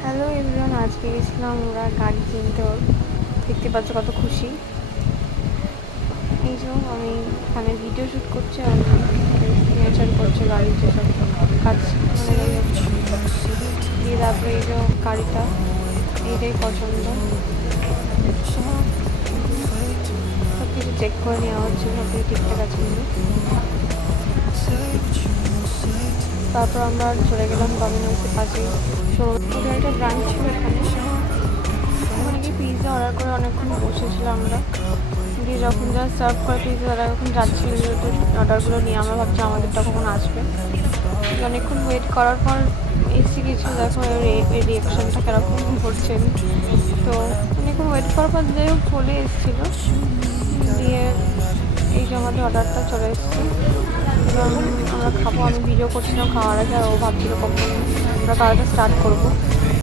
Hello everyone, আজকে গেছিলাম আমরা গাড়ি কিনতে। ওর দেখতে পাচ্ছ কত খুশি। এই যে আমি এখানে ভিডিও শ্যুট করছি আর নেচার করছে গাড়ির যেসব কাজ, মানে দিয়ে তারপরে এই যে গাড়িটা এইটাই পছন্দ, সব কিছু চেক করে নেওয়া হচ্ছে, সব কিছু ঠিকঠাক আছে কিন্তু। তারপর আমরা চলে গেলাম ডমিনোসের পাশে ওদের একটা ব্রাঞ্চ ছিল এখানে। ওখানে গিয়ে পিৎজা অর্ডার করে অনেকক্ষণ বসেছিলাম আমরা, দিয়ে যখন যা সার্ভ করে পিৎজা তারা এখন যাচ্ছিল অর্ডারগুলো নিয়ে। আমরা ভাবছি আমাদেরটা কখন আসবে। অনেকক্ষণ ওয়েট করার পর এসে কিছু দেখো এর রিয়াকশানটা কীরকম করছেন। তো অনেকক্ষণ ওয়েট করার পর যাই হোক চলে এসেছিলো, দিয়ে এই যে আমাদের অর্ডারটা চলে এসেছে এবং আমরা খাবো। আমি ভিডিও করছিলাম খাওয়ার আগে, আর ও ভাবছিল কখন আমরা খাওয়াটা স্টার্ট করবো।